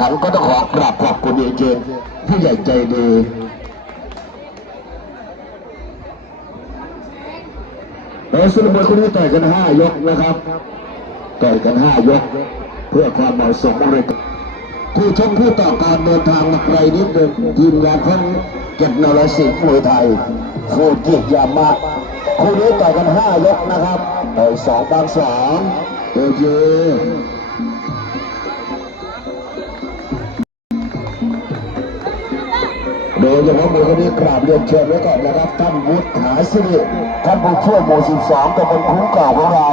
ขันก็ต้องขอกราบขอบคุณเอเจนต์ผู้ใหญ่ใจดีเราสรุปคนนี้ต่อยกันห้ายกนะครับ ต่อยกันห้ายก เพื่อความเหมาะสมอะไรผู้ชมผู้ต่อการเดินทางมาไกลนิดเดินทีมงานของเก็บนรสิงห์มวยไทยโคจิยามะคู่นี้ต่อยกันห้ายกนะครับต่อยสองบางสองโอเค โดยเฉพาะมือคนนี้กราบเรียนเชิญไว้ก่อนนะครับท่านวุฒิหาสิริท่านผู้ช่วยหมู่12ตำบลคุ้มเก่าของเรา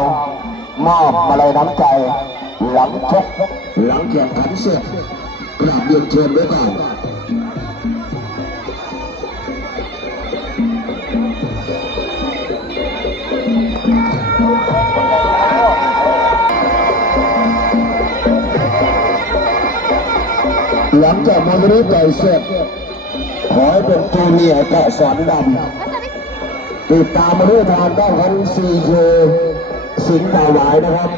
มอบมาลัยน้ำใจ หลังชกหลังแข่งขันเสร็จกราบเรียนเชิญไว้ก่อนหลังจากมาวันนี้ต่อยเสร็จ ขอให้เป็นตูเมียเกาะสอนดำติดตามมาด้วยทางด้านของซีเคสิงห์ดาวหวายนะครับ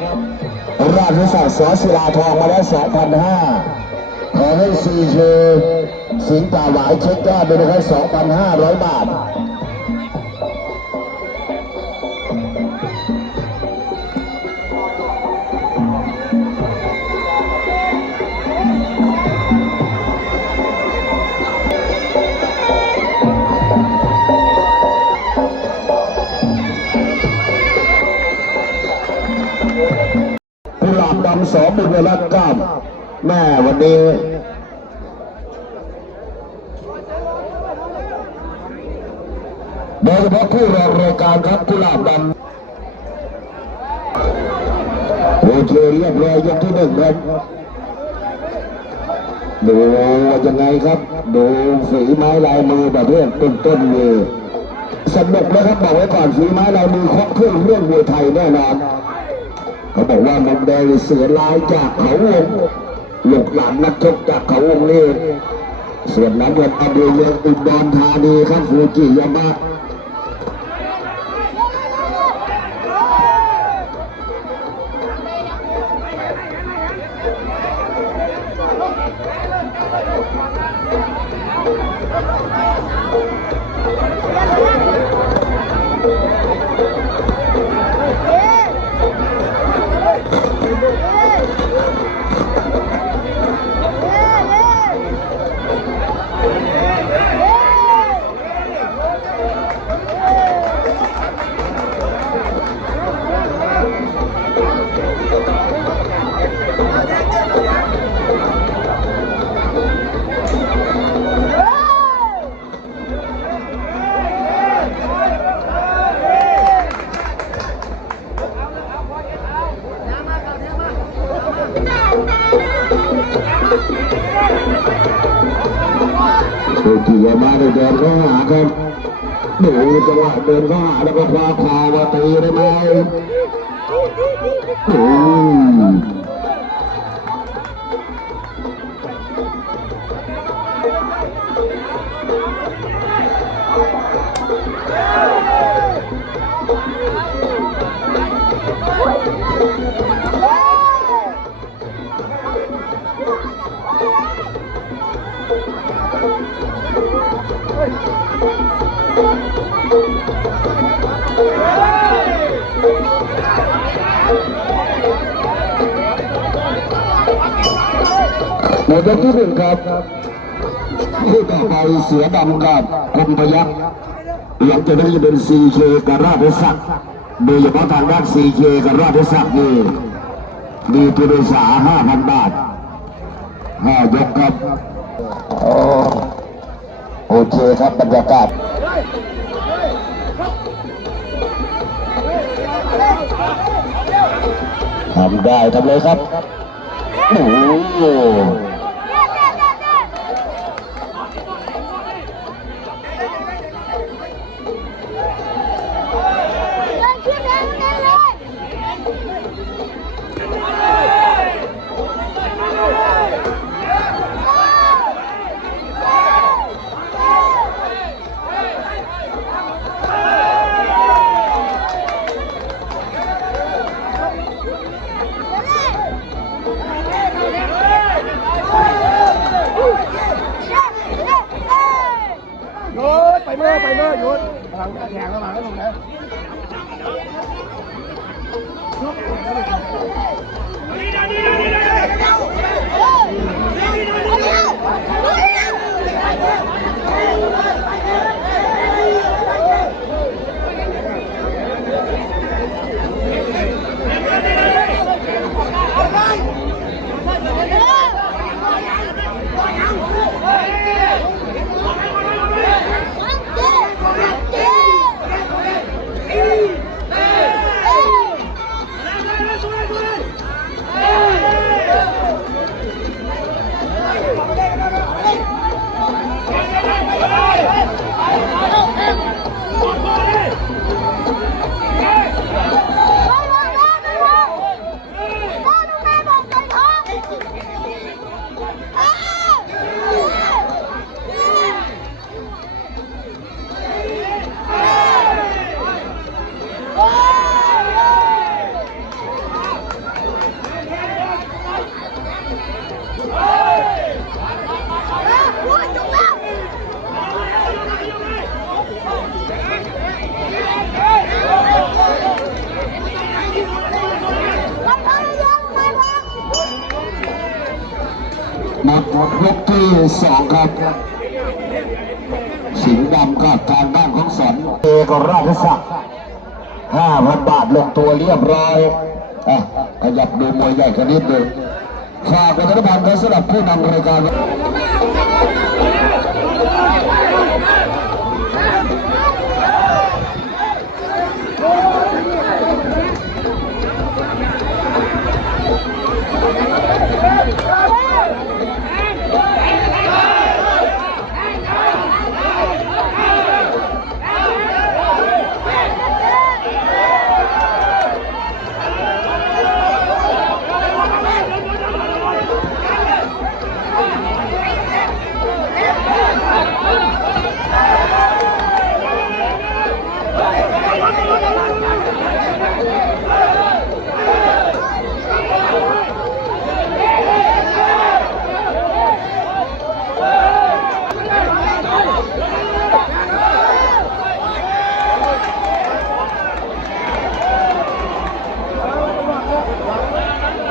ราชศักดิ์สอศิลาทองมาแล้ว2,005ขอให้ซีเคสิงห์ดาวหวายเช็คยอดด้วยนะครับ2,500 บาท สองบุญรัตน์ก้ามแม่วันนี้โดยเฉพาะผู้รองรายการครับกุหลาบดำโอเคเรียบร้อยยกที่หนึ่งครับดูยังไงครับ ดูฝีไม้ลายมือประเภทต้นๆเลยสนุกนะครับบอกไว้ก่อนฝีไม้ลายมือครบเครื่องเรื่องมวยไทยแน่นอน เขาบอกว่ามุมแดงเสือลายจากเขาวงลูกหลานนักชกจากเขาวงนี่ส่วนนั้นวันอดีเมืองอุดรธานีครับฟูจิยามะ ฟูจิยามะได้เดินเข้าหาครับดูจังหวะเดินเข้าหาแล้วก็คว้าคอมาตีได้ไหมอืม หมดยกที่หนึ่งครับคู่ต่อไปเสือดำกับคมพยักหลังจากนั้นจะเป็นซีเคกับราชศักดิ์โดยเฉพาะทางด้านซีเคกับราชศักดิ์นี่มีทุนสาห้าพันบาทห้ายกครับโอโอเคครับบรรยากาศ ทำได้ทำเลยครับ โอ้ ไปเมื่อไปเมื่อหยุดหลังแข่งระหว่างแล้วลงนะ หมดยกที่สองครับ สิงห์ดำกับทางด้านของสอนเอกราชศักดิ์ห้าพันบาทลงตัวเรียบร้อยอะขยับดูมวยใหญ่กันนิดหนึ่งฝากประชาสัมพันธ์ไว้สำหรับผู้นำรายการ โ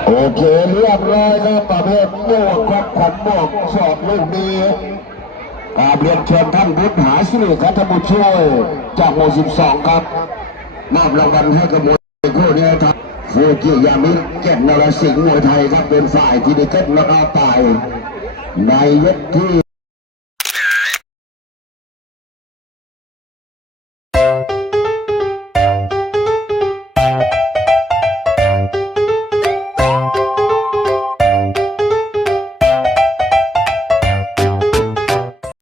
อ เคเรียบร้อยครับประเภทโมวกครับขวัญโมวกสอบลูกดีกราบเรียนเชิญท่านพุทธหาสิริคัตบุตรช่วยจากหมู่12 ครับมอบรางวัลให้กับมวยคู่นี้ครับฟูกิยามิเก็บนรสิงห์มวยไทยครับเป็นฝ่ายที่ได้เก็บนักอาตายในยกที่